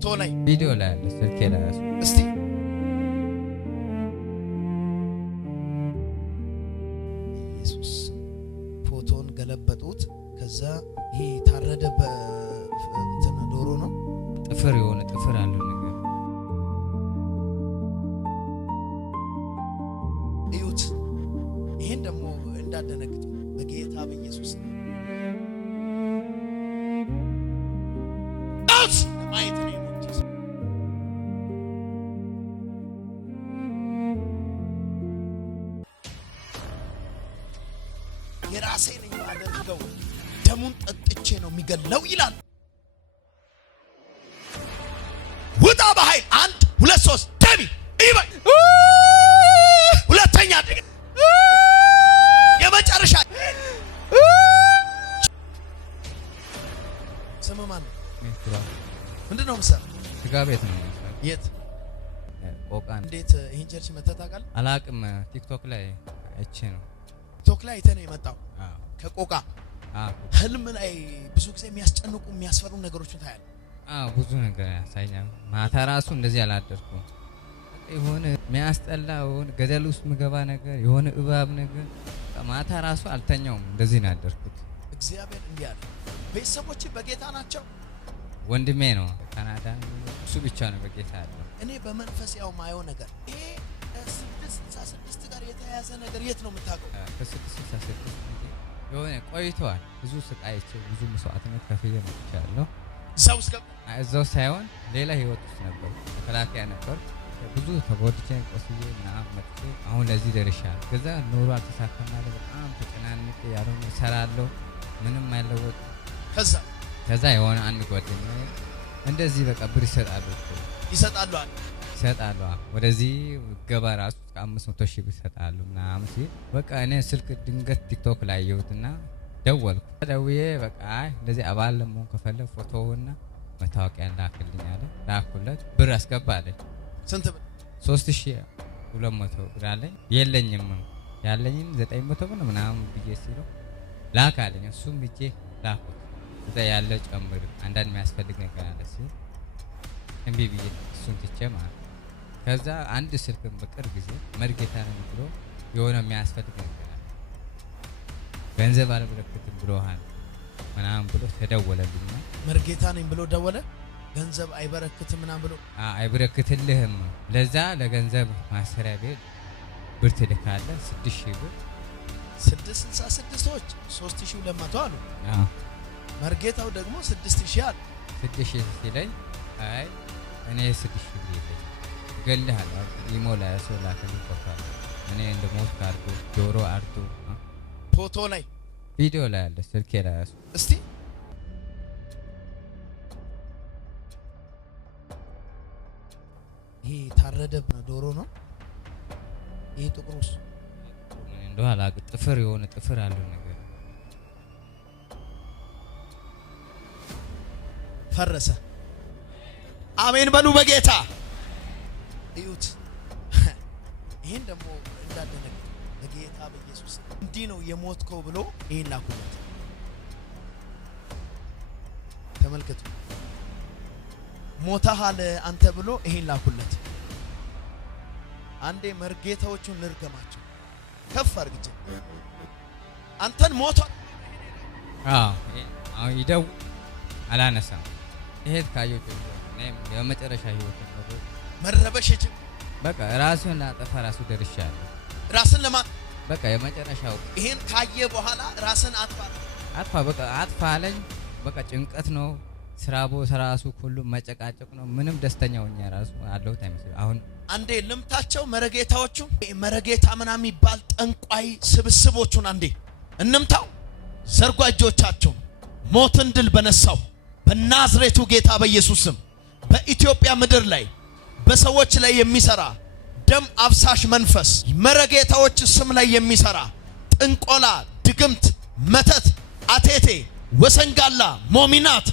ፎቶ ላይ ቪዲዮ ላይ አለ ስልኬ ላይ እስቲ ኢየሱስ ፎቶን ገለበጡት። ከዛ ይሄ ታረደ በእንትን ዶሮ ነው ጥፍር የሆነ ጥፍር አለው ነገር እዩት። ይሄን ደግሞ እንዳደነግጡ በጌታ በኢየሱስ ማየት ነው የሞት የራሴ ነኝ አደርገው ደሙን ጠጥቼ ነው የሚገለው ይላል። ውጣ በኃይል 1 2 3 ደሚ ይበል። ሁለተኛ የመጨረሻ ስም ማን ነው? ምንድነው ምሳሌ? ስጋ ቤት ነው። የት? ቆቃን። እንዴት ይሄን ቸርች መተህ ታውቃለህ? አላቅም። ቲክቶክ ላይ አይቼ ነው። ቲክቶክ ላይ አይተህ ነው የመጣው? ከቆቃ ህልም ላይ ብዙ ጊዜ የሚያስጨንቁ የሚያስፈሩ ነገሮችን ታያለህ? ብዙ ነገር ያሳያል። ማታ ራሱ እንደዚህ አላደርኩም። የሆነ የሚያስጠላ የሆነ ገደል ውስጥ ምገባ ነገር የሆነ እባብ ነገር ማታ ራሱ አልተኛውም። እንደዚህ ነው ያደርኩት። እግዚአብሔር እንዲህ አለ። ቤተሰቦች በጌታ ናቸው? ወንድሜ ነው ካናዳ፣ እሱ ብቻ ነው በጌታ ያለው። እኔ በመንፈስ ያው ማየው ነገር ይሄ 666 ጋር የተያያዘ ነገር የት ነው የምታውቀው? ከ666 የሆነ ቆይቷል። ብዙ ስቃይቼ ብዙ መስዋዕትነት ከፍዬ መጥቻለሁ። እዛው ሳይሆን ሌላ ህይወት ውስጥ ነበር። ተከላካይ ነበር። ብዙ ተጎድቼ ቆስዬ እና መጥቼ አሁን ለዚህ ደርሻለሁ። ከዛ ኑሮ አልተሳካም ማለት በጣም ተጨናንቄ ያለውን እሰራለሁ፣ ምንም አይለወጥ። ከዛ የሆነ አንድ ጓደኛዬ እንደዚህ በቃ ብር ይሰጣሉ ወደዚህ ገባ ራሱ 500,000 ብር ይሰጣሉ ምናምን ሲል በቃ እኔ ስልክ ድንገት ቲክቶክ ላይ አየሁትና ደወልኩ። ደውዬ በቃ እንደዚህ አባል ለመሆን ከፈለግ ፎቶውና መታወቂያ ላክልኝ አለ። ላኩለት። ብር አስገባለኝ። ስንት ብር? 3200 ብር አለኝ። የለኝም ያለኝን 900 ብር ምናምን ብዬ ሲለው ላካለኝ። እሱም ብዬ ላኩት። እዛ ያለ ጨምር አንዳንድ የሚያስፈልግ ነገር አለ ሲል እምቢ ብዬ እሱን ትቼ ማለት። ከዛ አንድ ስልክም በቅርብ ጊዜ መርጌታ ነኝ ብሎ የሆነ የሚያስፈልግ ነገር አለ ገንዘብ አልበረክትም ብሎሃል ምናምን ብሎ ተደወለልኝ። መርጌታ ነኝ ብሎ ደወለ። ገንዘብ አይበረክትም ምናምን ብሎ አይበረክትልህም፣ ለዛ ለገንዘብ ማሰሪያ ቤት ብር ትልካለህ 6000 ብር 666ዎች 3200 አሉ። መርጌታው ደግሞ 6000 አለ። 6000 ሲለኝ አይ እኔ 6000 ብር የለኝም እገልሃለሁ ይሞላ ሰው ላከልኝ ፎቶ እኔ እንደሞት ካርዱ ጆሮ አርዱ ፎቶ ላይ ቪዲዮ ላይ አለ ስልኬ ላይ እስቲ ይሄ ታረደ ዶሮ ነው። ይሄ ጥቁሩስ እንደው አላቅ ጥፍር የሆነ ጥፍር አለው ነገር ፈረሰ። አሜን በሉ በጌታ እዩት። ይሄን ደግሞ እንዳደነገ በጌታ በኢየሱስ እንዲህ ነው የሞትከው ብሎ ይሄን ላኩለት። ተመልከቱ። ሞተሃል አንተ ብሎ ይሄን ላኩለት። አንዴ መርጌታዎቹን ልርገማቸው ከፍ አርግቼ አንተን ሞቷል። ይደው አላነሳም። ይሄት ካየው የመጨረሻ ህይወት ነው መረበሽ እጅ በቃ ራስን ላጠፋ ራሱ ደርሻለሁ። ራስን በቃ የመጨረሻው ይሄን ካየ በኋላ ራስን አጥፋ በቃ አጥፋ አለኝ። በቃ ጭንቀት ነው። ስራ ቦታ ራሱ ሁሉ መጨቃጨቅ ነው። ምንም ደስተኛ ሆኜ ራሱ አለሁት አይመስልም። አሁን አንዴ ልምታቸው መረጌታዎቹ መረጌታ ምናምን የሚባል ጠንቋይ ስብስቦቹን አንዴ እንምታው። ዘርጓ እጆቻቸው ሞትን ድል በነሳው በናዝሬቱ ጌታ በኢየሱስ ስም በኢትዮጵያ ምድር ላይ በሰዎች ላይ የሚሰራ ደም አፍሳሽ መንፈስ መረጌታዎች ስም ላይ የሚሰራ ጥንቆላ፣ ድግምት፣ መተት፣ አቴቴ፣ ወሰንጋላ፣ ሞሚናት፣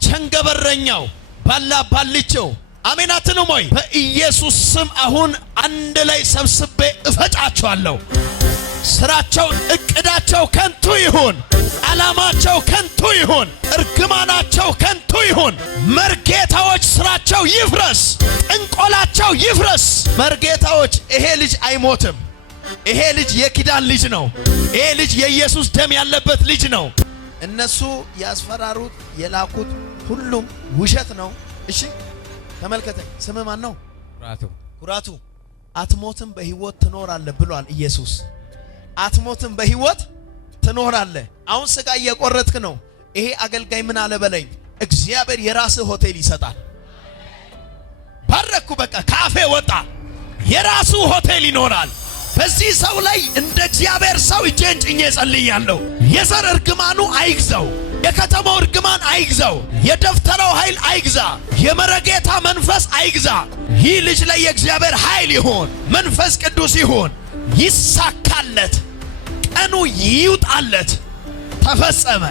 ቸንገበረኛው፣ ባላ ባልቸው አሜናትን ሞይ በኢየሱስ ስም አሁን አንድ ላይ ሰብስቤ እፈጫቸዋለሁ። ስራቸው እቅዳቸው ከንቱ ይሁን፣ ዓላማቸው ከንቱ ይሁን፣ እርግማናቸው ከንቱ ይሁን። መርጌታዎች ስራ ጥንቆላቸው ይፍረስ፣ ጥንቆላቸው ይፍረስ። መርጌታዎች ይሄ ልጅ አይሞትም። ይሄ ልጅ የኪዳን ልጅ ነው። ይሄ ልጅ የኢየሱስ ደም ያለበት ልጅ ነው። እነሱ ያስፈራሩት የላኩት ሁሉም ውሸት ነው። እሺ ተመልከተኝ። ስም ማን ነው? ኩራቱ። አትሞትም በህይወት ትኖራለህ ብሏል ኢየሱስ። አትሞትም በህይወት ትኖራለህ። አሁን ስጋ እየቆረጥክ ነው። ይሄ አገልጋይ ምን አለ በለኝ፣ እግዚአብሔር የራስህ ሆቴል ይሰጣል። ባረኩ። በቃ ካፌ ወጣ። የራሱ ሆቴል ይኖራል። በዚህ ሰው ላይ እንደ እግዚአብሔር ሰው እጄን ጭኜ ጸልያለሁ። የዘር እርግማኑ አይግዛው፣ የከተማው እርግማን አይግዛው፣ የደፍተራው ኃይል አይግዛ፣ የመረጌታ መንፈስ አይግዛ። ይህ ልጅ ላይ የእግዚአብሔር ኃይል ይሆን፣ መንፈስ ቅዱስ ይሆን። ይሳካለት፣ ቀኑ ይውጣለት። ተፈጸመ።